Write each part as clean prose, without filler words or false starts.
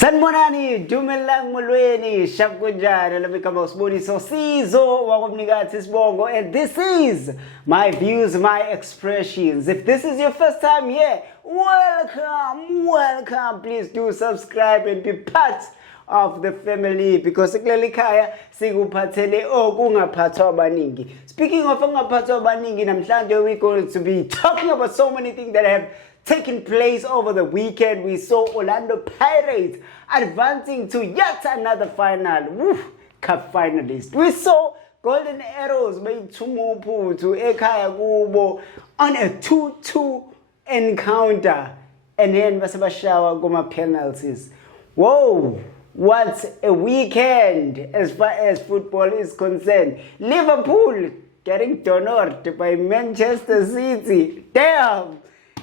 Sanibonani, dumelang molweni, shakunjani, lamikama usiboniso sizo wakumnikazi sibongo, and this is my views, my expressions. If this is your first time here, welcome. Please do subscribe and be part of the family, because kuleli khaya sikuphathele okungaphathwa abaningi. Speaking of okungaphathwa abaningi, namhlanje we're going to be talking about so many things that have taken place over the weekend. We saw Orlando Pirates advancing to yet another final, cup finalist. We saw Golden Arrows made Tumupu to Ekaya Kubo on a 2-2 encounter, and then Basabashawa Goma penalties. Whoa, what a weekend as far as football is concerned. Liverpool getting honored by Manchester City. Damn!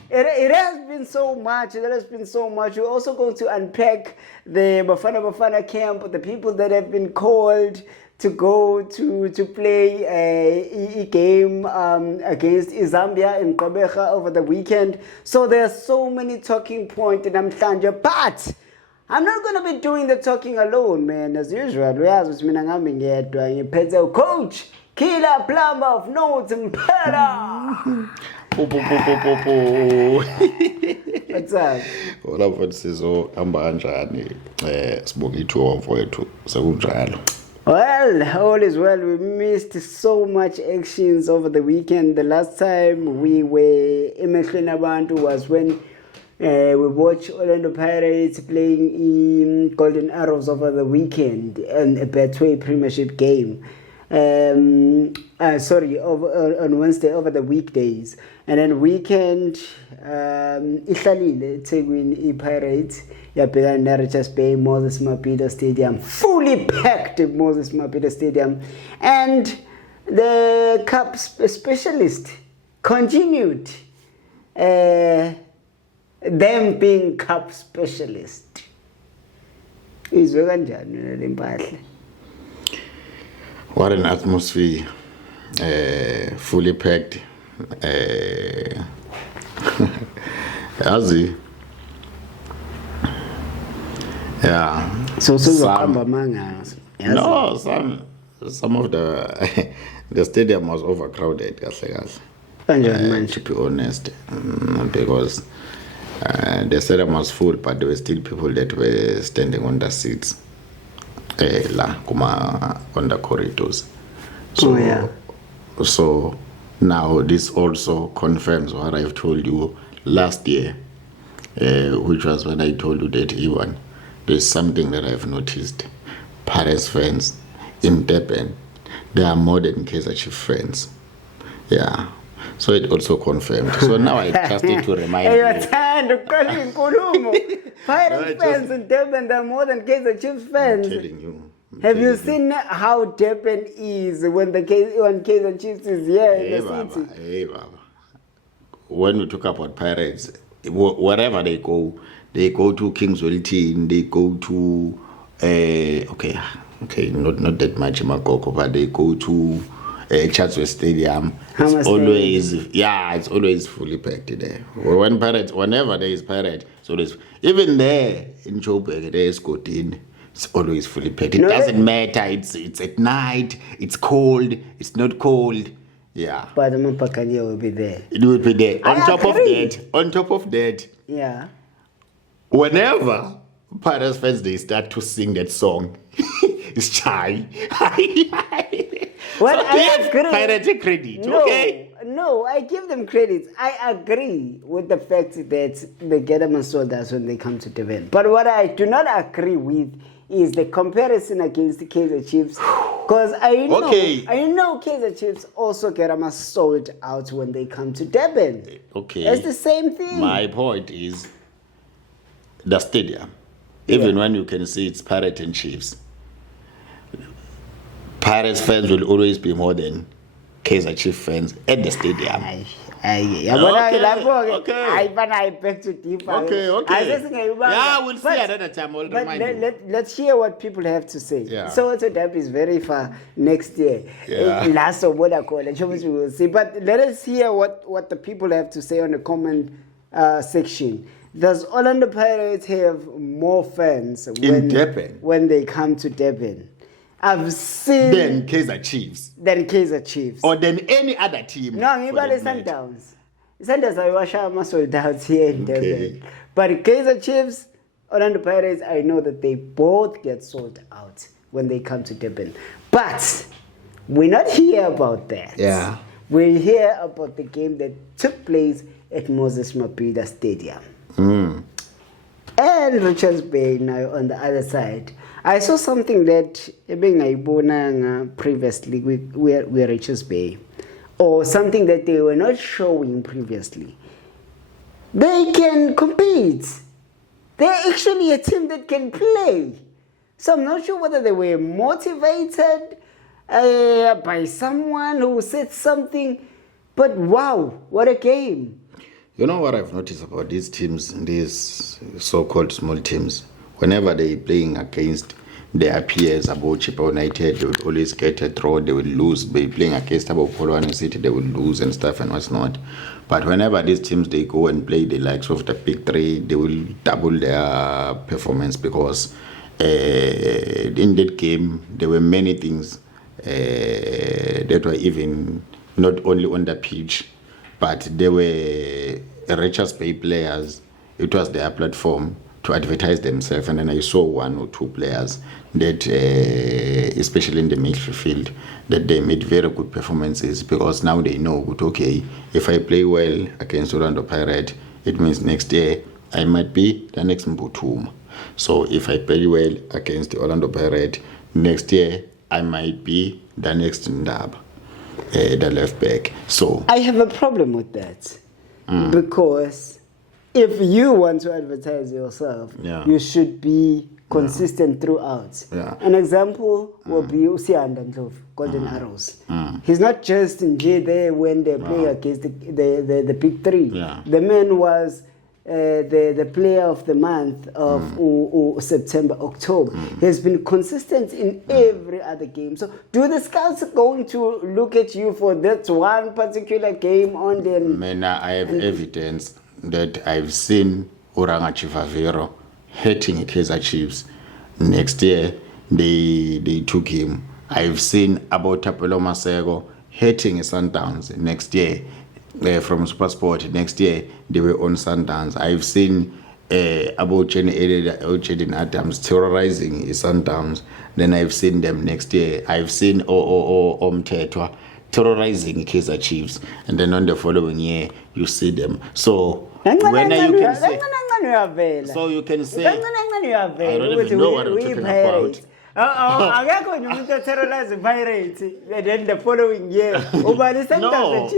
It has been so much. There has been so much. We're also going to unpack the Bafana camp, the people that have been called to go to play a game against Zambia in Kabeja over the weekend. So there are so many talking points in Namhlanje, but I'm not going to be doing the talking alone, man. As usual, we have Coach Killer Plumber of Notes and Pera. What's up? Ola mfundisi so hamba kanjani sibonga ithuba mfowethu sekunjalo. Well, all is well. We missed so much actions over the weekend. The last time we were emehlweni abantu was when we watched Orlando Pirates playing in Golden Arrows over the weekend and a Betway Premiership game. On Wednesday over the weekdays, and then weekend ihlalile eThekwini iPirates yabhekana neRichards Bay Moses Mabhida Stadium, fully packed Moses Mabhida Stadium, and the cup specialist continued them being cup specialist. Izwe kanjani le mpahle? What an atmosphere, fully packed. Azi, yeah. So some of the stadium was overcrowded. To be honest, because the stadium was full, but there were still people that were standing on the seats. On the corridors. So now this also confirms what I've told you last year, which was when I told you that even there's something that I've noticed. Paris fans in Durban, they are more than Kaizer Chiefs fans. Yeah. So it also confirmed. So now I just need to remind you. Pirates fans in Durban, they're more than Kaizer Chiefs fans. I'm telling you. Have you seen how Durban is when Kaizer Chiefs is here in the city? Hey, Baba. When we talk about Pirates, wherever they go to Kingswell Team, they go to not that much Makoko, but they go to Chatsworth Stadium. It's always fully packed there. Whenever there is Pirates, it's always, even there in Joburg, there is Scotland. It's always fully packed. It doesn't matter. It's at night. It's cold. It's not cold. Yeah. But the Mapakanya will be there. It will be there. On top of that. Yeah. Whenever Pirates fans they start to sing that song, it's chai. Well, so I agree. Pirates credit. Okay. No, I give them credit. I agree with the fact that they get them as soldiers when they come to Durban. But what I do not agree with is the comparison against the Kaizer Chiefs, because I know Kaizer Chiefs also get them sold out when they come to Durban. Okay, it's the same thing. My point is the stadium. Even when you can see it's Pirates and Chiefs, Pirates fans will always be more than Kaizer Chiefs fans at the stadium. I beg to differ. Okay. Yeah, we'll see another time. Let's hear what people have to say. Yeah. So that is very far next year. Yeah. Last of what I call it, we will see. But let us hear what the people have to say on the comment section. Does Orlando Pirates have more fans In Durban? when they come to Durban? I've seen Then Kaizer Chiefs. than Kaizer Chiefs. Or than any other team. No, for ngibale that matter. Sundowns. Sundowns ayewasha ama-sold out here in Okay. Durban. But Kaizer Chiefs, Orlando Pirates, I know that they both get sold out when they come to Durban. But we're not here about that. Yeah. We're here about the game that took place at Moses Mabhida Stadium. And Richards Bay now on the other side. I saw something that ebengayibona previously with Richards Bay, or something that they were not showing previously. They can compete. They're actually a team that can play. So I'm not sure whether they were motivated by someone who said something, but wow, what a game. You know what I've noticed about these teams, these so-called small teams? Whenever they're playing against their peers, about Chippa United, they would always get a draw, they will lose. By playing against about Polwana City, they will lose and stuff and what's not. But whenever these teams, they go and play the likes of the big three, they will double their performance because in that game, there were many things that were even not only on the pitch, but they were Richards Bay players. It was their platform to advertise themselves, and then I saw one or two players that, especially in the midfield, that they made very good performances because now they know, okay, if I play well against Orlando Pirates, it means next year I might be the next Mbutum. So if I play well against the Orlando Pirates, next year I might be the next Ndaba, the left back. So I have a problem with that because if you want to advertise yourself, you should be consistent throughout. An example will be Usianda Ndlovu, Golden Arrows. He's not just in J there when they play against the big three. The man was the player of the month of September, October. He's been consistent in every other game. So do the scouts going to look at you for that one particular game on them? Man, I have evidence that I've seen Uranga Chivavero hating Kaizer Chiefs. Next year, they took him. I've seen about Tapelo Masego hating Sundowns. Next year, from Supersport, next year, they were on Sundowns. I've seen about Jaden Adams terrorizing Sundowns. Then I've seen them next year. I've seen Omtetwa terrorizing Kaizer Chiefs. And then on the following year, you see them. So when you can say, so you can say, I don't even know what I'm talking about. Akekho nje umuntu oterrorize Pirates and then the following year No,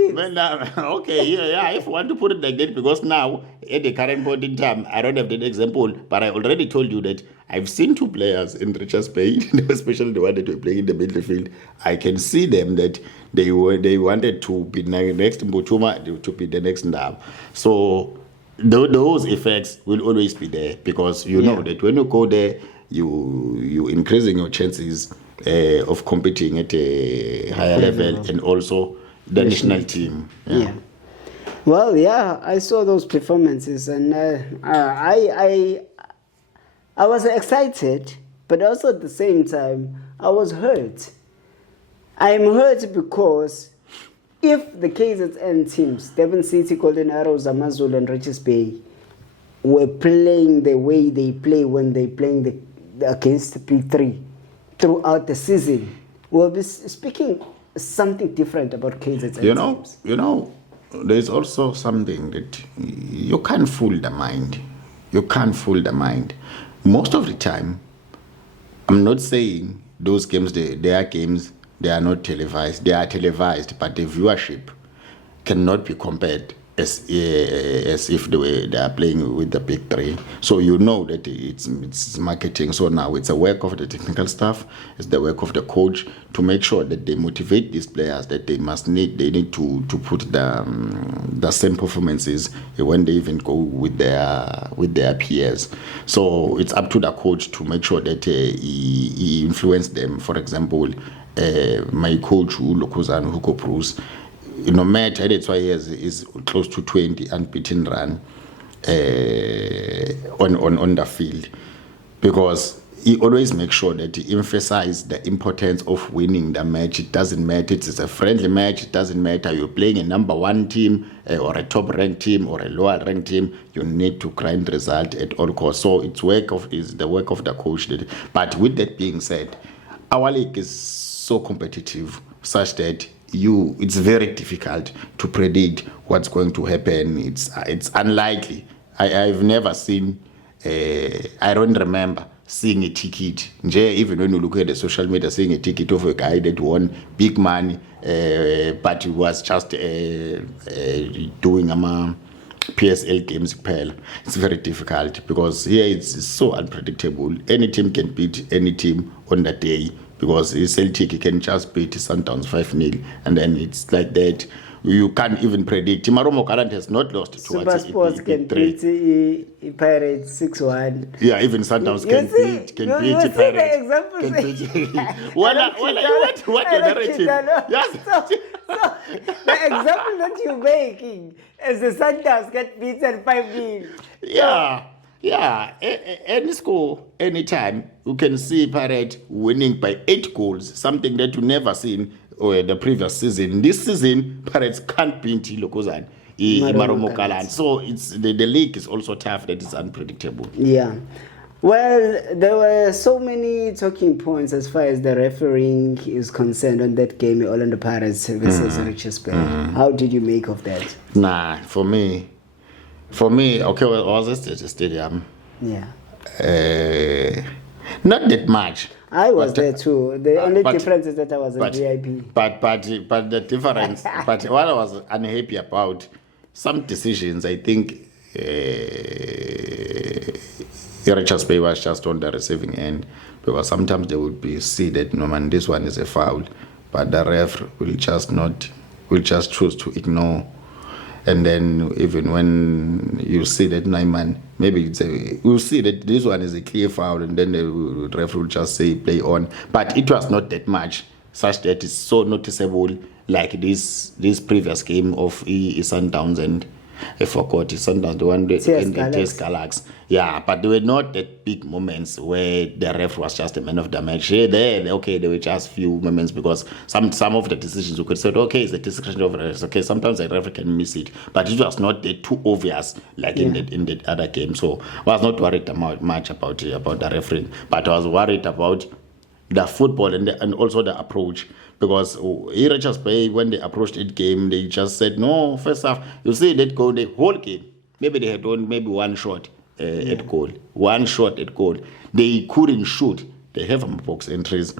okay, yeah, if you want to put it like that, because now at the current point in time, I don't have that example, but I already told you that I've seen two players in Richards Bay, especially the one that were playing in the midfield. I can see them that they wanted to be the next Mbutuma, to be the next Ndaba. So those effects will always be there because you know that when you go there, you increasing your chances of competing at a higher level and also the national team. Well, I saw those performances and I was excited, but also at the same time I was hurt. I am hurt because if the KZN teams, Devon City, Golden Arrows, Amazulu and Richards Bay, were playing the way they play when they playing against the big three throughout the season, we'll be speaking something different about KZN teams. You know, there's also something that you can't fool the mind. You can't fool the mind. Most of the time, I'm not saying those games, they are games, they are not televised. They are televised, but the viewership cannot be compared as if they are playing with the big three. So you know that it's marketing. So now it's a work of the technical staff, it's the work of the coach to make sure that they motivate these players, that they need to put the same performances when they even go with their peers. So it's up to the coach to make sure that he influence them. For example, my coach Lokozan Hugo Bruce, no matter, that's why he is close to 20 unbeaten run. on the field, because he always makes sure that he emphasizes the importance of winning the match. It doesn't matter, it's a friendly match, it doesn't matter you're playing a number one team or a top ranked team or a lower ranked team, you need to grind result at all costs. So it's the work of the coach. But with that being said, our league is so competitive such that it's very difficult to predict what's going to happen. It's unlikely. I've never seen, I don't remember seeing a ticket. Even when you look at the social media, seeing a ticket of a guy that won big money, but he was just doing PSL games. It's very difficult because here it's so unpredictable. Any team can beat any team on that day, because Celtic can just beat Sundowns 5-0, and then it's like that. You can't even predict. Marumo Gallant has not lost to Super Sports can beat Pirates 6-1. Yeah, even Sundowns can beat Pirates. The examples. What your narrative? Yes. So the example that you're making is the Sundowns get beaten 5-0. Yeah. Any score, anytime, you can see Pirates winning by 8 goals, something that you never seen the previous season. This season, Pirates can't beat Lokozan, Marumo Gallant. So it's the league is also tough, that is unpredictable. Yeah. Well, there were so many talking points as far as the refereeing is concerned on that game, Orlando Pirates versus Richards Bay. How did you make of that? For me, okay, well, I was at the stadium. Yeah. Not that much. I was there too. The only difference is that I was a VIP. But the difference, but what I was unhappy about, some decisions, I think Richards Bay was just on the receiving end, because sometimes they would see that, no man, this one is a foul, but the ref will just choose to ignore. And then even when you see that, man, maybe we'll see that this one is a clear foul, and then the ref will just say play on. But it was not that much, such that it's so noticeable, like this previous game of Sundowns and I forgot Sundowns, the one in the TS Galaxy. Yeah, but there were not that big moments where the ref was just the man of the match. There were just few moments, because some of the decisions you could say, okay, it's the discretion of the refs. Okay, sometimes the ref can miss it, but it was not too obvious like in the other game. So I was not worried much about the refereeing, but I was worried about the football and also the approach, because Richards Bay, when they approached that game, they just said, no, first half, you see that goal, the whole game, maybe they had done maybe one shot at goal. One shot at goal. They couldn't shoot. They have box entries,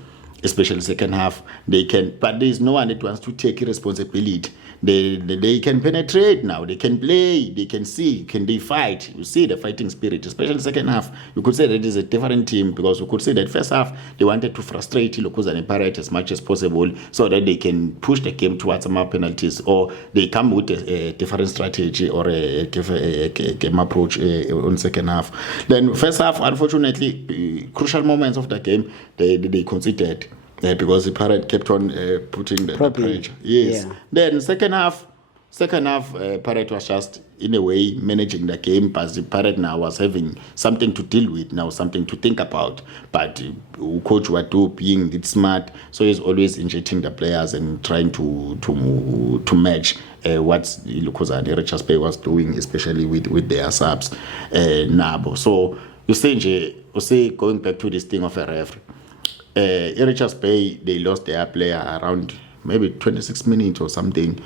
especially second half. They can, but there is no one that wants to take responsibility. They can penetrate now. They can play. They can see. Can they fight? You see the fighting spirit, especially second half. You could say that it is a different team, because you could say that first half they wanted to frustrate Lokozan and Pirates as much as possible, so that they can push the game towards some more penalties, or they come with a different strategy or a game approach on second half. Then first half, unfortunately, crucial moments of the game they conceded. Because the Pirate kept on putting the pressure. Yes. Yeah. Then second half, Pirate was just in a way managing the game, but the Pirate now was having something to deal with now, something to think about. But Coach Watu being smart, so he's always injecting the players and trying to match what Lokozan Richards Bay was doing, especially with their subs Nabo. So you say going back to this thing of a referee. Richards Bay, they lost their player around maybe 26 minutes or something.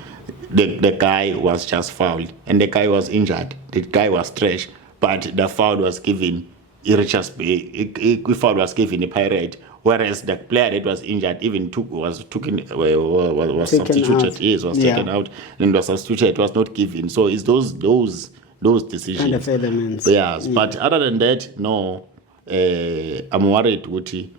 The guy was just fouled, and the guy was injured. The guy was trash, but the foul was given Richards Bay. The foul was given the Pirate, whereas the player that was injured even was substituted. Yes, was taken out and was substituted. It was not given. So it's those decisions. Kind of elements. Yes, but other than that, no. I'm worried, Wuti.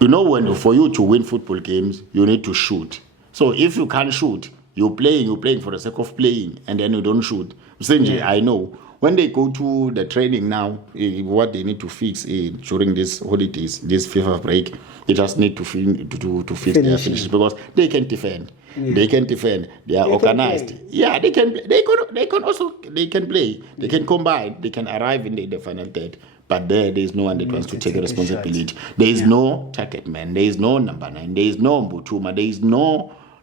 When for you to win football games, you need to shoot. So if you can't shoot, you're playing for the sake of playing, and then you don't shoot. I know. When they go to the training now, what they need to fix during these holidays, this FIFA break, they just need to fix their finishes, because they can defend. They can defend. They are organized. Yeah, they can. They can also. They can play. They can combine. They can arrive in the final third. But there is no one that wants to take a responsibility. There is no target man. There is no number 9. There is no Mbutuma.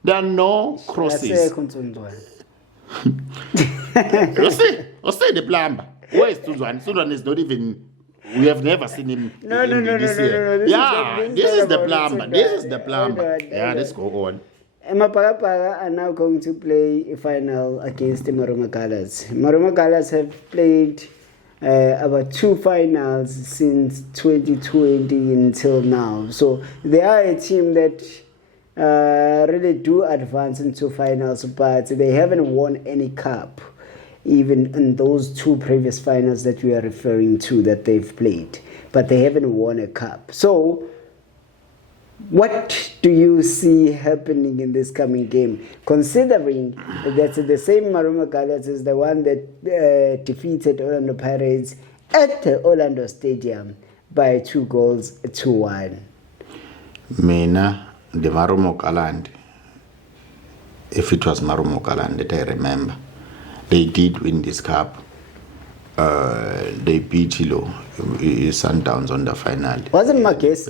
There are no crosses. You see the plumber. Where is Tuzwan? Tuzwan is not even. We have never seen him. No. This is the plumber. This is the plumber. Yeah, let's go on. Mapagapara are now going to play a final against the Marumo Colors. Marumo Colors have played about 2 finals since 2020 until now. So they are a team that really do advance into finals, but they haven't won any cup, even in those 2 previous finals that we are referring to that they've played. But they haven't won a cup. So what do you see happening in this coming game, considering that the same Marumo Gallants is the one that defeated Orlando Pirates at the Orlando Stadium by 2-1? Mina, the Marumo Gallant, if it was Marumo Gallant that I remember, they did win this cup. They beat Hilo Sundowns on the final. Wasn't my case?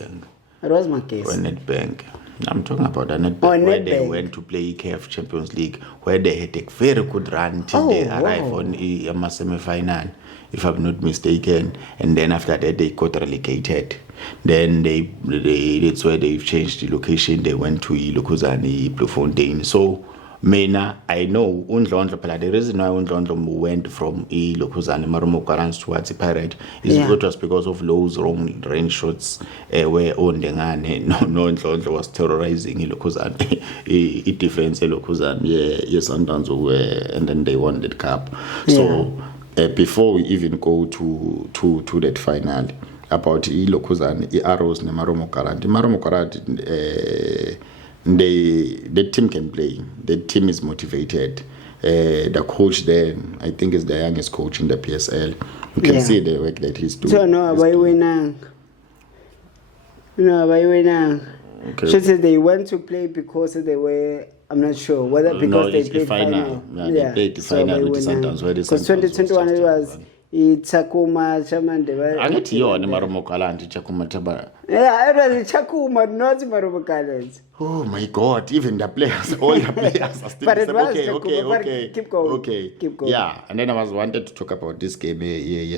It was my case. Netbank. I'm talking about the Netbank, where they went to play EKF Champions League, where they had a very good run till they arrived on a semi-final, if I'm not mistaken. And then after that, they got relegated. Then that's where they've changed the location. They went to Ilokuzani, Bloemfontein. So, Mena, I know the reason why Undlondlo went from Ilokuzani, Marumo Gallants towards the Pirate is it was because of those wrong range shots where Ondengane, no Undlondlo was terrorizing Ilokuzani, defense Ilokuzani, yes, and then they won that cup. So before we even go to that final, about Ilokuzani, Arrows, and Marumo Gallants, the team can play. The team is motivated. The coach there, I think, is the youngest coach in the PSL. You can see the work that he's doing. So no, by winning. Okay. She said they went to play because they were. I'm not sure whether because they played final. They played the final with the Sundowns. Because 2021 it was. Itakuma Chamande. I get you on the Marumo Gallants, Chakuma Tabara. Yeah, it was Chakuma, not Marumo Gallants. Oh my God! Even the players, all the players are still. But it was okay. Keep going. Okay. Keep going. Yeah, and then I wanted to talk about this game,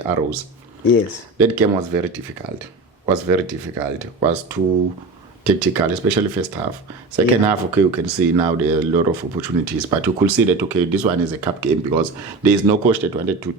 Arrows. Yes. That game was very difficult. Was too tactical, especially first half. Second half, okay, you can see now there are a lot of opportunities, but you could see that, okay, this one is a cup game because there is no coach that wanted to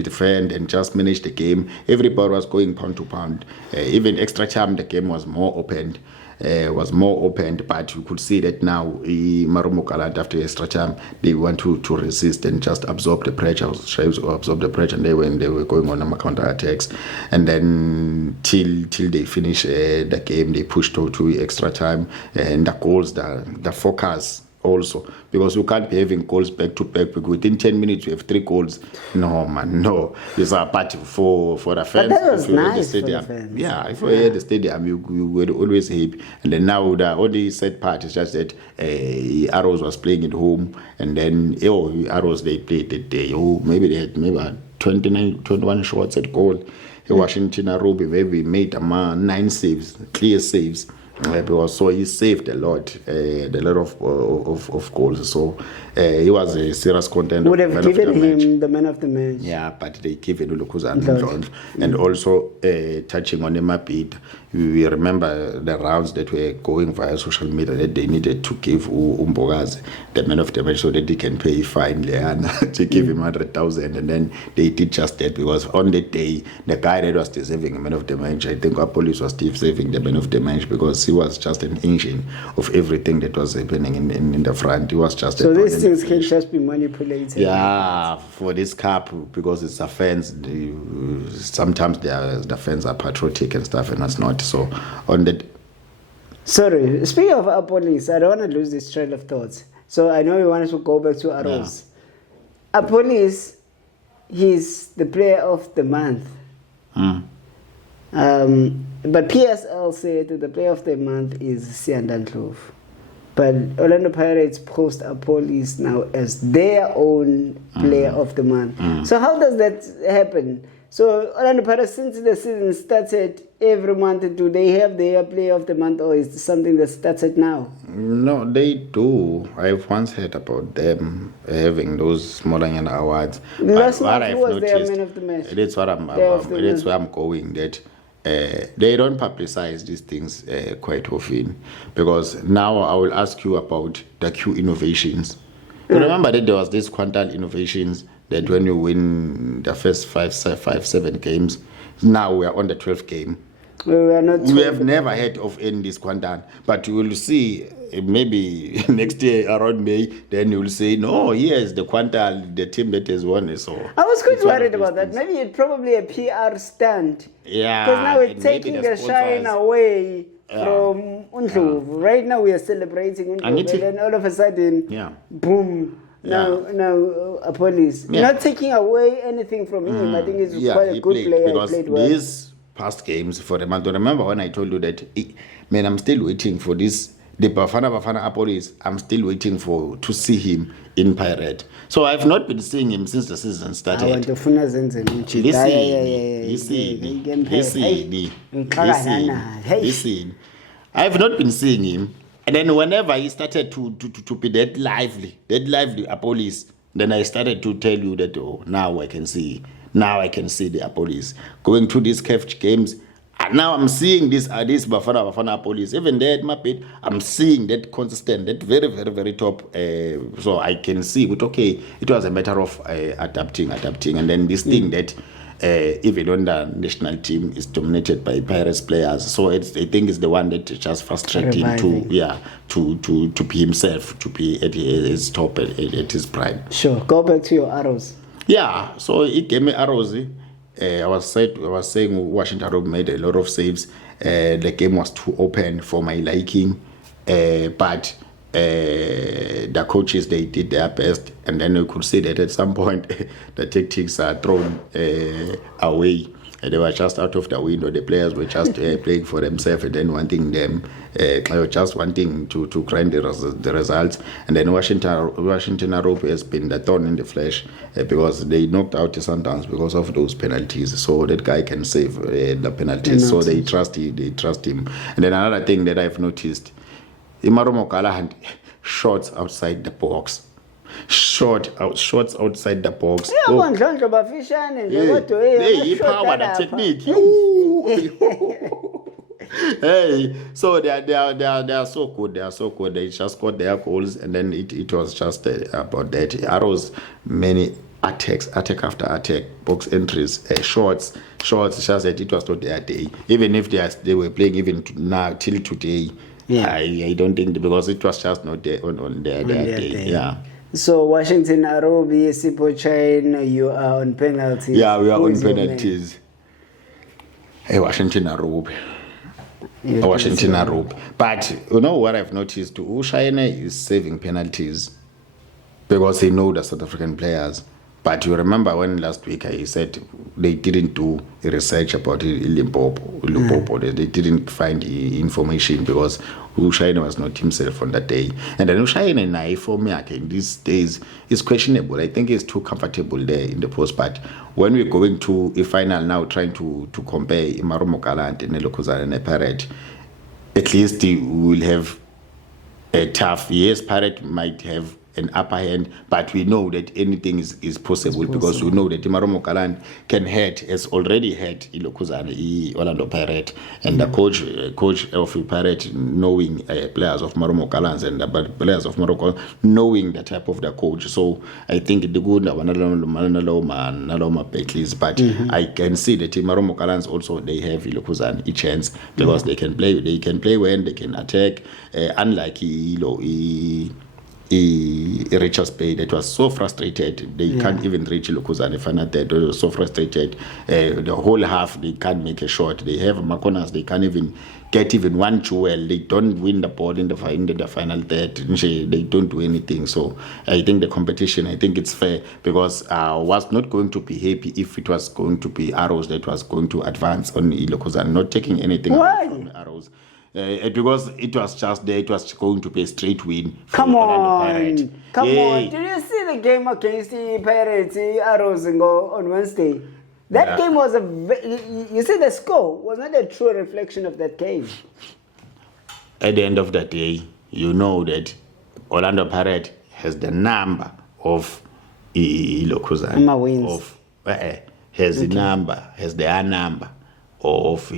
defend and just manage the game. Everybody was going pound to pound. Even extra time, the game was more opened. But you could see that now Marumo Gallants, after extra time, they want to resist and just absorb the pressure, and they were going on counter attacks, and then till they finish the game, they pushed to extra time, and the goals, the focus also, because you can't be having goals back to back, because within 10 minutes you have 3 goals. No man, no. It's a party for the fans. But that was nice the stadium. For the fans. Yeah, if you're at the stadium, you were always happy. And then now the only sad part is just that Arrows was playing at home, and then Arrows, they played that day. Maybe they had 21 shots at goal. Washington Arubi maybe made 9 saves, clear saves. So he saved a lot of goals. So he was a serious contender. Would have given him the man of the match. Yeah, but they gave it Ulukuzan. And also touching on him a bit, we remember the rounds that were going via social media that they needed to give Umbogazi the man of the match so that they can pay fine Leana to give him 100,000, and then they did just that, because on that day the guy that was deserving the man of the match, I think our police was still saving the man of the match, because he was just an engine of everything that was happening in the front. He was just so these things can just be manipulated. Yeah, for this cup, because it's a fans. Sometimes the fans are patriotic and stuff, and it's not. So on that. Sorry, speaking of our police, I don't want to lose this trail of thoughts. So I know we wanted to go back to Arrows. Yeah. Police, he's the player of the month. But PSL said the player of the month is Siandan Kloof. But Orlando Pirates post Police now as their own player of the month. So how does that happen? So Orlando Pirates, since the season started, every month do they have their player of the month, or is it something that started now? No, they do. I've once heard about them having those smaller awards. Last month, who was their man of the match? That's what that's where I'm going. That they don't publicize these things quite often, because now I will ask you about the Q innovations. You remember that there was this quantal innovations that when you win the first 7 games, now we are on the 12th game. We have never heard of any this quantum, but you will see maybe next year around May, then you will say, no, here's the quantal, the team that has won. So I was quite worried about that. Maybe it's probably a PR stunt. Yeah. Because now we're taking the shine away from Undlovu. Right now we are celebrating Undlovu, and then all of a sudden, boom. Now, Police. Not taking away anything from him. I think he's quite a good player. Because he played well. These past games for the month, remember when I told you that, man, I'm still waiting for this, the Bafana Police, I'm still waiting to see him in Pirate. So I've not been seeing him since the season started. Listen. I've not been seeing him. And then whenever he started to be that lively Police, then I started to tell you that, now I can see the Police going through these CAF games. And now I'm seeing this Bafana Police. Even there at my pit, I'm seeing that consistent, that very, very, very top. So I can see, but okay, it was a matter of adapting. And then this thing that even on the national team is dominated by Pirates players. So I think it's the one that just frustrated him to be himself, to be at his top, at his prime. Sure. Go back to your arrows. Yeah. So it gave me arrows. I was saying Washington Rob made a lot of saves. The game was too open for my liking, but the coaches, they did their best, and then we could see that at some point the tactics are thrown away. They were just out of the window. The players were just playing for themselves and then wanting them, just wanting to grind the results. And then Washington Rope has been the thorn in the flesh because they knocked out the Sundowns because of those penalties. So that guy can save the penalties. So they trust him. And then another thing that I've noticed, Marumo had shots outside the box. Shots outside the box. Power the technique. Hey, so they are so good. They are so good. They just scored their goals, and then it was just about that. Arrows, many attacks, attack after attack, box entries, shots. Just that it was not their day. Even if they were playing even now till today. Yeah. I don't think, because it was just not there on their day. Yeah. So Washington Arobi, Sipo Chain, you are on penalties. Yeah, we are on penalties. Hey, Washington Arobi. But you know what I've noticed? Ushayne is saving penalties because they know the South African players. But you remember when last week I said they didn't do research about Limpopo. They didn't find information because Ushayne was not himself on that day. And then Ushayne and for me, in these days, is questionable. I think he's too comfortable there in the post. But when we're going to a final now, trying to compare Marumo and Nelokozana and a Pirate, at least we will have a tough. Yes, Pirate might have an upper hand, but we know that anything is possible because we know that Marumo Kalan has already had Ilokuzana, Orlando Pirate, and the coach of Pirate knowing players of Marumo Kalans and the players of Morocco knowing the type of the coach. So I think the good Naloma Beckleys, but I can see that Marumo Kalans also they have Ilokuzana a chance because they can play when they can attack, unlike Richards Bay that was so frustrated they can't even reach Lukuzane Fanate. They were so frustrated the whole half they can't make a shot. They have Makonas, they can't even get even one jewel. They don't win the ball in the final third. They don't do anything. So I think the competition, I think it's fair because I was not going to be happy if it was going to be Arrows that was going to advance on Ilokuzane, not taking anything away from the Arrows. Because it was just there, it was going to be a straight win. For Come Orlando Pirates. on. Come on. Did you see the game against the Pirates, Arrows, on Wednesday? That game was you see the score was not a true reflection of that game. At the end of the day, you know that Orlando Pirates has the number of wins. of has the number, has their number of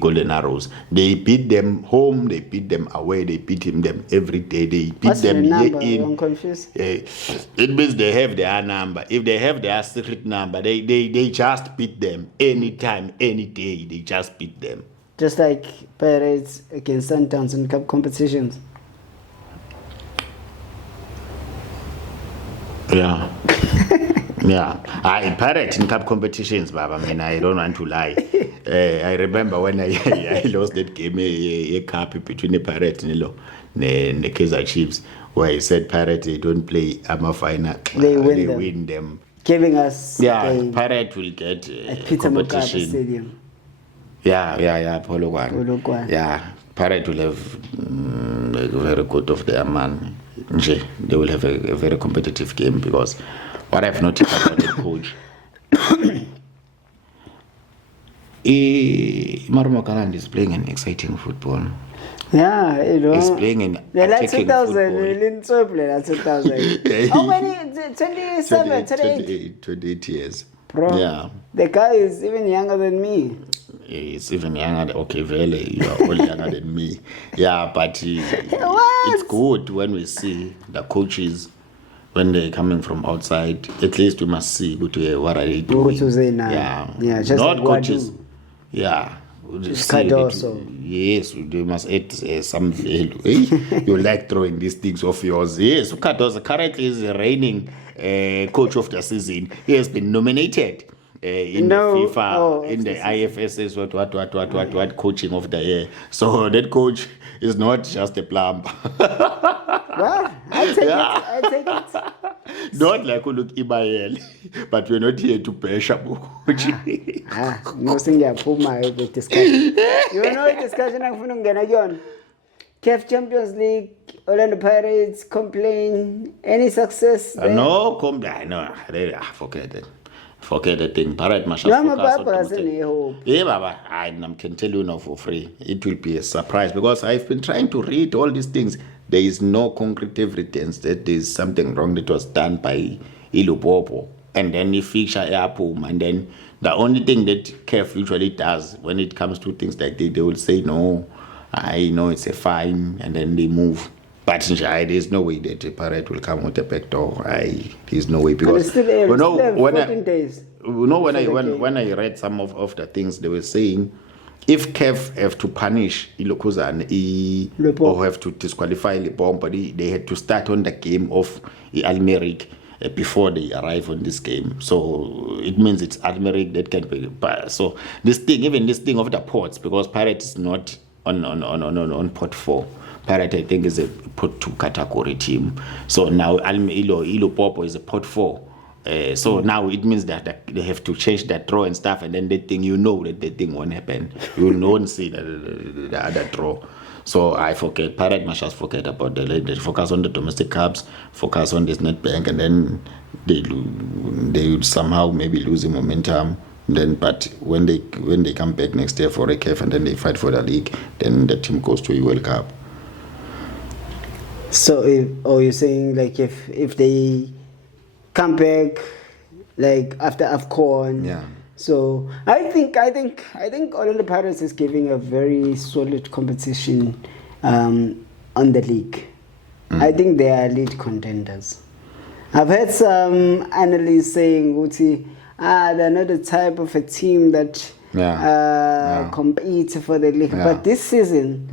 Golden Arrows. They beat them home, they beat them away, they beat them every day. They beat What's them the number? in. I'm confused. It means they have their number. If they have their secret number, they just beat them anytime, any day. They just beat them. Just like Pirates against Sundowns in cup competitions. Yeah. Yeah, I Pirate in cup competitions, Baba. I mean, I don't want to lie. I remember when I lost that game, a cup between the Pirates and the Kaizer Chiefs, where I said Pirates, they don't play Bafana. They win them. Giving us Pirate will get at Peter Mokaba Stadium. Yeah, Polokwane. Yeah, Pirate will have a very good of their man. They will have a very competitive game because what I've noticed about the coach, Marumo is playing an exciting football. Yeah, He's playing an attacking football. 2000. How many? 27, 28 years. Bro, yeah. The guy is even younger than me. He's even younger. Okay, really, you are all younger than me. Yeah, but it's good when we see the coaches. When they're coming from outside, at least we must see what are they doing. Yeah, just not like coaches. Yeah. Yes, they must add some value. You like throwing these things off yours. Yes, Cardoso currently is the reigning coach of the season. He has been nominated in the FIFA, in the IFSS, what coaching of the year. So that coach is not just a plumber. Well, I take it. Not like look Ibael, but we're not here to pressure. No single the discussion. You know the discussion I'm going to get CAF Champions League, Orlando Pirates complain. Any success? No, forget it. Forget the thing. Pirate must focus on yeah, Baba. I can tell you now for free. It will be a surprise because I've been trying to read all these things. There is no concrete evidence that there is something wrong that was done by Ilupopo. And then the feature Airpom. And then the only thing that CAF usually does when it comes to things like that, they will say, no, I know it's a fine. And then they move. But there's no way that a pirate will come with a back door. There's no way because when I read some of the things they were saying, if CAF have to punish Ilokuzan or have to disqualify Lebombo, they had to start on the game of Almeric before they arrive on this game. So it means it's Almeric that can be. So this thing of the ports, because Pirate is not on port 4. Pirate, I think, is a port 2 category team. So now Ilo Popo is a port 4. So now it means that they have to change that draw and stuff, and then that thing won't happen. You will not see the other draw. So I forget. Pirate must just forget about they focus on the domestic cups, focus on this net bank, and then they will somehow maybe losing momentum. Then, but when they come back next year for a CAF and then they fight for the league, then the team goes to a World Cup. So, you're saying like if they come back like after AFCON, yeah. So I think Orlando Pirates is giving a very solid competition on the league. I think they are lead contenders. I've heard some analysts saying, Uti, they're not the type of a team that compete for the league. Yeah. But this season,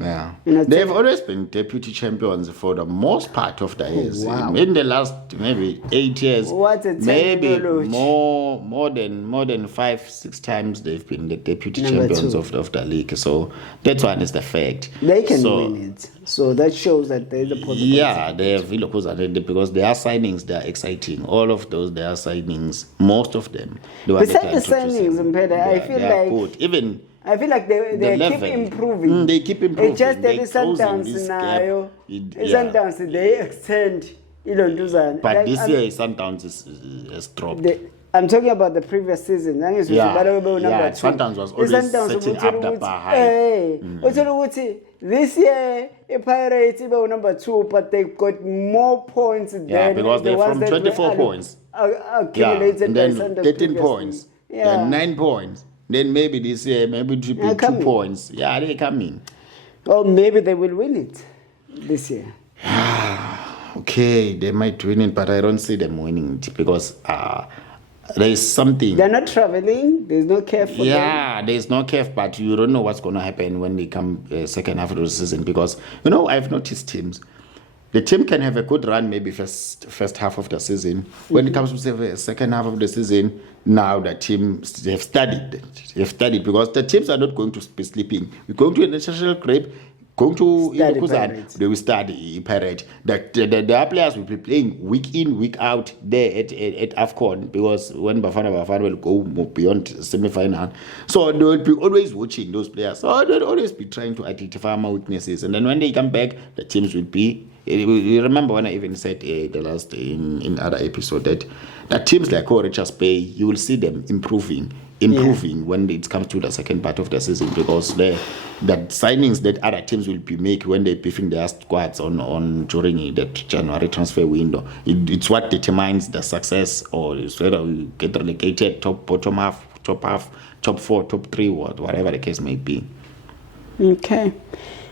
they've always been deputy champions for the most part of the years. Wow. In the last maybe 8 years, what a maybe more than 5-6 times they've been the deputy champions of the league. So that one is the fact. They can win it. So that shows that there's a possibility. Yeah, they have because their signings, they are exciting. All of those, their signings, most of them. Besides the signings, I feel like good. I feel like they keep level. improving. They keep improving. It's just that They the Sundowns closing this now, gap. Sundowns they extend. But Like, this year, Sundowns has dropped. I'm talking about the previous season. Sundowns was always setting up the bar high. This year, Pirates were number 2, but they got more points than because the they're ones from that 24 were points. Accumulated and by then Sundowns 13 previously. points. Yeah. Then 9 points. Then maybe this year, maybe it should be 2 points. Yeah, they're coming. Or maybe they will win it this year. Okay, they might win it, but I don't see them winning it because there is something. They're not traveling. There's no care for them. Yeah, there's no care, but you don't know what's going to happen when they come second half of the season because, you know, I've noticed teams. The team can have a good run maybe first half of the season. When it comes to the second half of the season, now the teams have studied. Because the teams are not going to be sleeping. We're going to a national grade, going to they will study Pirate. The players will be playing week in, week out there at AFCON because when Bafana will go beyond semi-final. So they will be always watching those players. So they'll always be trying to identify my weaknesses. And then when they come back, the teams will be. You remember when I even said the last in other episode that teams like Richards Bay, you will see them improving when it comes to the second part of the season because the signings that other teams will be making when they're beefing their squads on during that January transfer window. It's what determines the success or whether we get relegated top, bottom half, top 4, top 3, whatever the case may be. Okay.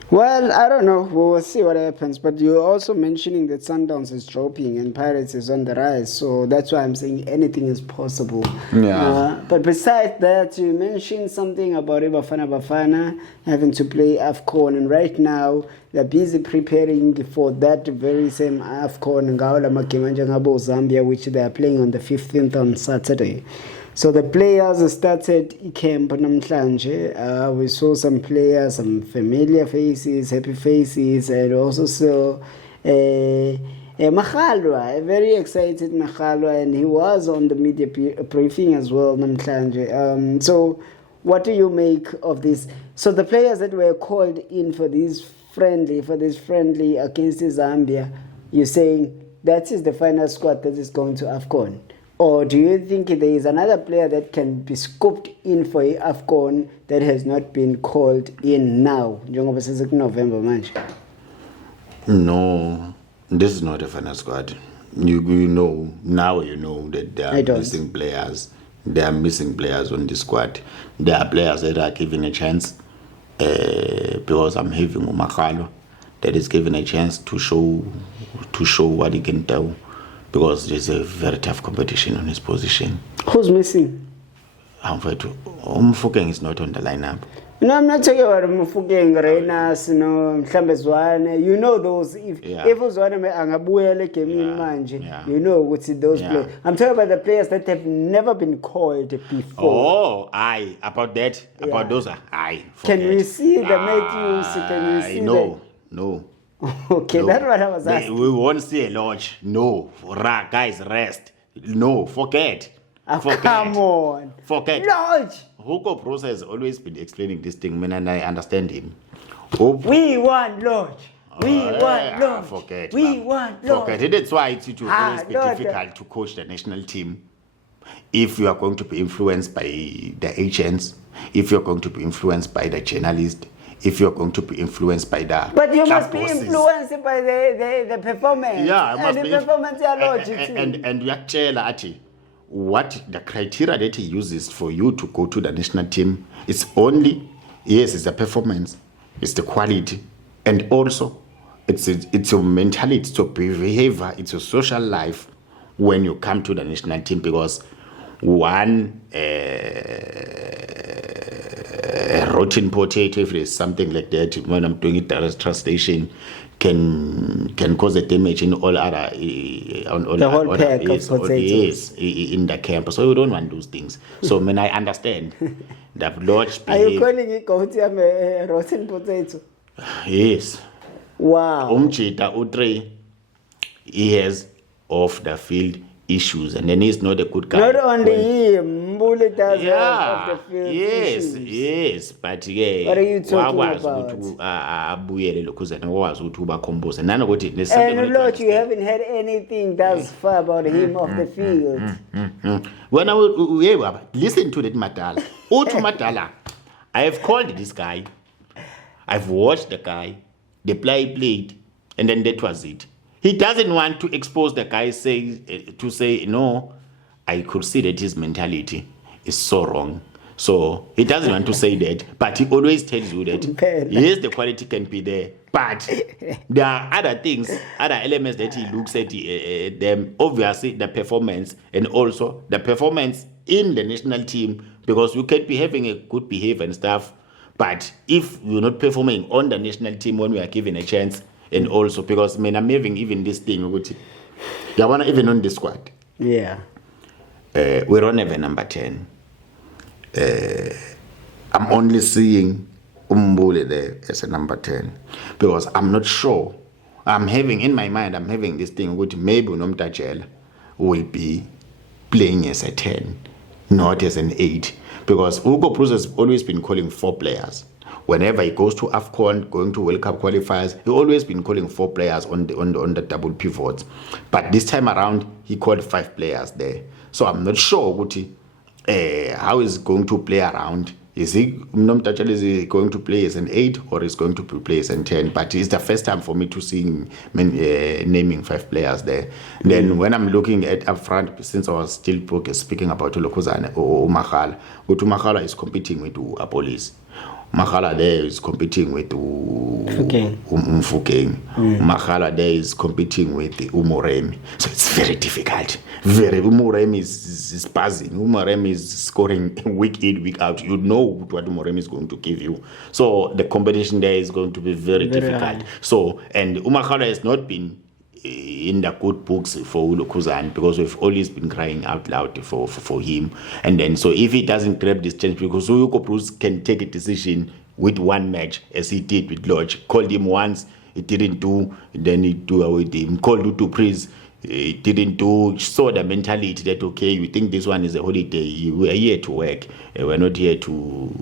Well, I don't know. We will see what happens. But you're also mentioning that Sundowns is dropping and Pirates is on the rise. So that's why I'm saying anything is possible. Yeah. But besides that, you mentioned something about Bafana having to play AFCON. And right now, they're busy preparing for that very same AFCON, Zambia, which they are playing on the 15th on Saturday. So the players started camp namhlanje. We saw some players, some familiar faces, happy faces, and also saw Makhalwa, a very excited Makhalwa, and he was on the media briefing as well namhlanje. So what do you make of this? So the players that were called in for this friendly against Zambia, you're saying that is the final squad that is going to AFCON? Or do you think there is another player that can be scooped in for AFCON that has not been called in now? November, manje. No, this is not a final squad. You know, now you know that there are missing players. There are missing players on the squad. There are players that are given a chance because I'm having Umakhalo that is given a chance to show what he can do. Because there's a very tough competition on his position. Who's missing? Mfukeng is not on the lineup. No, I'm not talking about Mfukeng, Reinas, Mhlambezwane. You know those. If Uzwane angabuya game manje, you know what's those players. I'm talking about the players that have never been called before. Oh, aye. About that? About those? Aye. Can we see the Matthews? Can we see No. Okay, that's what I was asking. We won't see a lodge. No. Guys, rest. No, forget. Come on. Forget. Lodge. Hugo Prosa has always been explaining this thing, man, and I understand him. We want Lodge. We want Lodge. Forget. We want Lodge. Forget. That's why it will always be difficult to coach the national team. If you are going to be influenced by the agents, if you're going to be influenced by the journalist, if you're going to be influenced by the but you must be influenced by the performance. Yeah, it must and be. The performance and what the criteria that he uses for you to go to the national team is only, yes, it's the performance, it's the quality, and also it's your mentality, it's your behavior, it's your social life when you come to the national team, because one rotten potato, if there's something like that, when I'm doing it direct translation, can cause a damage in all other the whole pack of potatoes. Yes, in the camp. So you don't want those things. So when I understand that Lodge are you calling it a rotten potato? Yes. Wow. Umchita Utre, he has off the field issues, and then he's not a good guy. Not only him, Umbule does have Yeah, off the field yes, issues. yes, but yeah. What are you talking wakwazi about? ukuthi abuyele lokhuzana wakwazi ukuthi ubakhomboze nanokuthi there's And something Lord, you haven't heard anything thus far about him off the field. when I listen to that Madala. Utu Madala, I have called this guy. I've watched the guy. The play he played, and then that was it. He doesn't want to expose the guy to say no. I could see that his mentality is so wrong. So he doesn't want to say that, but he always tells you that yes, the quality can be there, but there are other things, other elements that he looks at them. Obviously, the performance and also the performance in the national team, because you can be having a good behavior and stuff, but if you're not performing on the national team when we are given a chance, and also because I'm having even this thing, even on the squad. Yeah. We don't have a number 10. I'm only seeing Umbule there as a number 10 because I'm not sure. I'm having in my mind, I'm having this thing which maybe Nomtajela will be playing as a 10, not as an 8. Because Ugo Cruz has always been calling 4 players. Whenever he goes to AFCON, going to World Cup qualifiers, he always been calling 4 players on the double pivots. But this time around, he called 5 players there. So I'm not sure Guti, how is going to play around. Is he going to play as an 8 or is going to play as an 10? But it's the first time for me to see him naming 5 players there. Then when I'm looking at up front, since I was still speaking about Ulokuzane or Umakhala, Umakhala is competing with Apolis. Makhala there is competing with Mfukeng. Makhala there is competing with Umoremi. So it's very difficult. Umoremi is buzzing. Umoremi is scoring week in, week out. You know what Umoremi is going to give you. So the competition there is going to be very difficult. High. So, and Umakhala has not been in the good books for Ulokuzane because we've always been crying out loud for him. And then so if he doesn't grab this chance, because Uyuko Bruce can take a decision with one match as he did with Lodge. Called him once, he didn't do, then he do away with him. Called Utu Priest, he didn't do. Saw the mentality that okay, you think this one is a holiday, we are here to work, we're not here to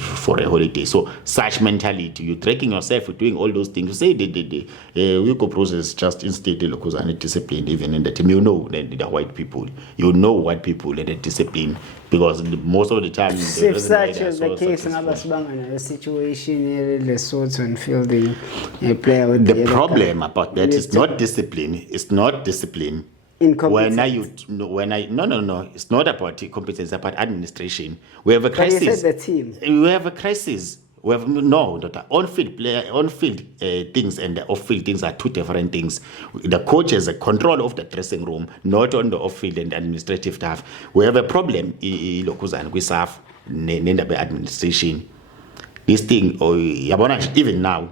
for a holiday. So such mentality, you're tracking yourself, you're doing all those things. You say the Uyuko Bruce is just instead of discipline even in the team. You know the white people, you know white people and the discipline. Because most of the time, if such is the case, the situation Lesotho and fielding a player with the problem about that is not discipline. It's not discipline. Incompetence. No. It's not about competence. It's about administration. We have a crisis. But you said the team. We have a crisis. We have on-field things and the off-field things are two different things. The coach has a control of the dressing room, not on the off-field and administrative staff. We have a problem with staff, administration. This thing, even now,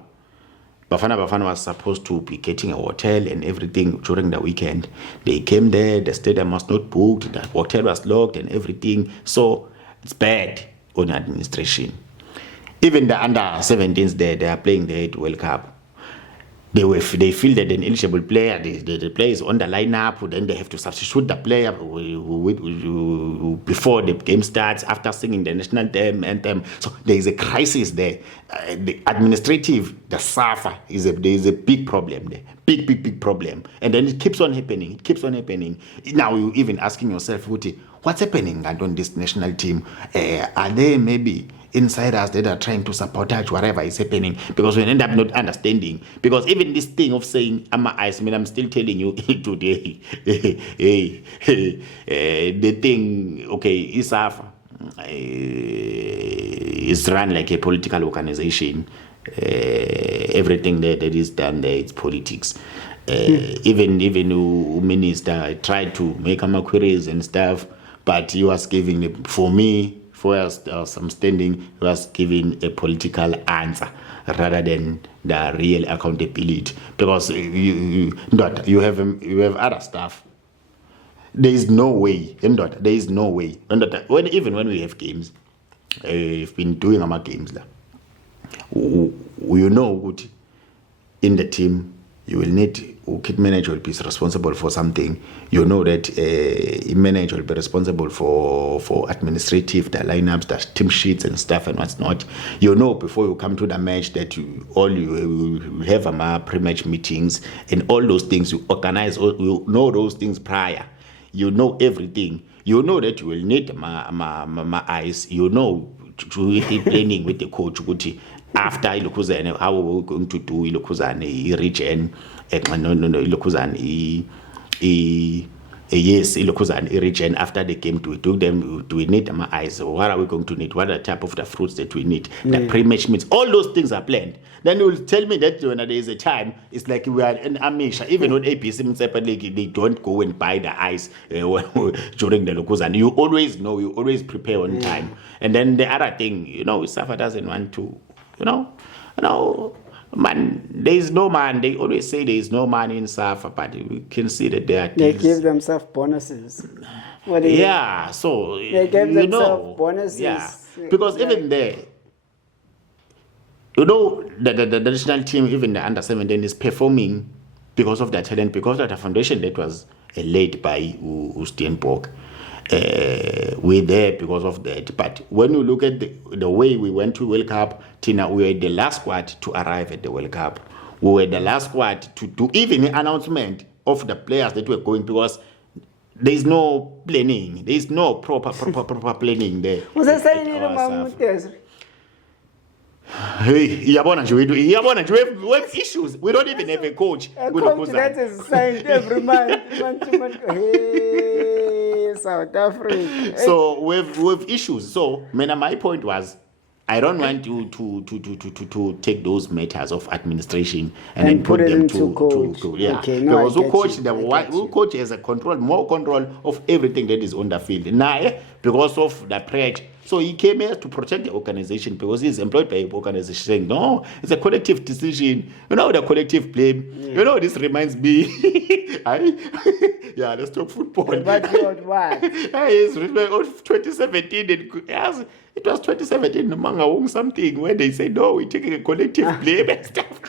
Bafana was supposed to be getting a hotel and everything during the weekend. They came there, the stadium was not booked, the hotel was locked and everything. So it's bad on administration. Even the under-17s there, they are playing there at World Cup. They feel that an eligible player, the player is on the lineup, then they have to substitute the player before the game starts, after singing the national anthem. So there is a crisis there. The administrative, the SAFA, there is a big problem there. Big problem. And then it keeps on happening. Now you're even asking yourself, what's happening on this national team? Are they maybe insiders that are trying to sabotage whatever is happening, because we end up not understanding. Because even this thing of saying I'm still telling you today, the thing, okay, ISAF is run like a political organization. Everything that is done there, it's politics. Even minister tried to make queries and stuff, but he was giving, for me, for some standing, he was giving a political answer rather than the real accountability. Because you have other stuff. There is no way. Even when we have games, we've been doing our games. You know, in the team, you will need kit manager will be responsible for something. You know that a manager will be responsible for administrative, the lineups, the team sheets and stuff and what's not. You know before you come to the match that you have pre-match meetings and all those things. You organize, you know those things prior. You know everything. You know that you will need my eyes. You know to planning with the coach. After ilokuzane, how we're going to do ilokuzane region, no ilokuzane yes ilokuzane region. After the game, do we need my eyes? What are we going to need? What are the type of the fruits that we need? The pre-match meets, all those things are planned. Then you will tell me that when there is a time, it's like we are in Amisha. Even with APC Municipal League, they don't go and buy the ice during the lokuzane. You always know, you always prepare on time. And then the other thing, Safa doesn't want to. Man, there is no man. They always say there is no man in Safa, but we can see that they give themselves bonuses. So they give themselves bonuses. Yeah, because even there, the national team, even the under-17 is performing because of their talent, because of the foundation that was laid by Steenbok. We're there because of that. But when you look at the way we went to World Cup, Tina, we were the last squad to arrive at the World Cup. We were the last squad to do even the announcement of the players that were going, because there is no planning. There is no proper planning there. Was I saying Hey, we have issues. We don't even have a coach. A coach that is signed every month. Hey, South Africa. So we have issues. So, my point was, I don't want you to take those matters of administration and then put them into coach. Okay, no, because who coach has more control of everything that is on the field. Now, because of the pressure. So he came here to protect the organization, because he's employed by the organization, saying, no, it's a collective decision. The collective blame. This reminds me. Let's talk football. What? It's 2017. It was 2017, Manga something, where they say, no, we're taking a collective blame and stuff.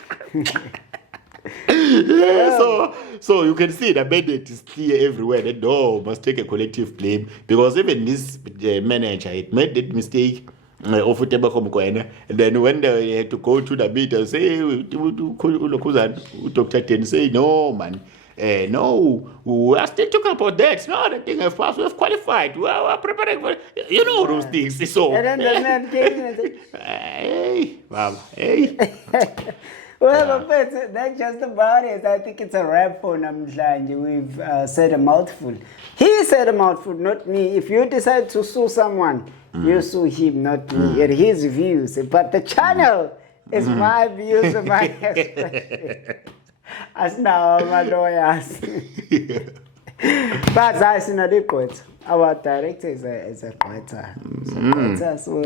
So you can see the mandate is clear everywhere that must take a collective blame, because even this manager made that mistake of and then when they had to go to the meeting, say Dr. Ten say, no man, no, we are still talking about that. No, the thing of us, we have qualified. We are preparing for those things. So and then the man came and said, hey, wow, hey. Well, but that's just about it. I think it's a wrap for Namhlanje. We've said a mouthful. He said a mouthful, not me. If you decide to sue someone, you sue him, not me. And his views. But the channel is my views and my expression. As now, my lawyers. But I see not it. Our director is a writer. So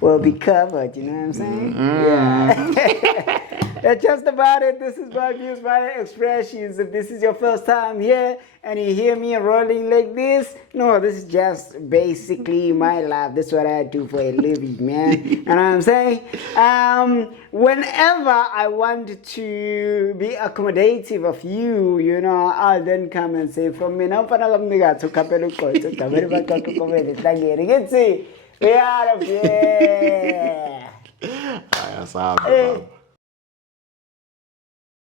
we'll be covered, you know what I'm saying? Yeah. That's just about it. This is my views, my expressions. If this is your first time here and you hear me rolling like this, no, this is just basically my life. That's what I do for a living, man. You know what I'm saying? Whenever I want to be accommodative of you, I'll then come and say, from me, now, we are out of here.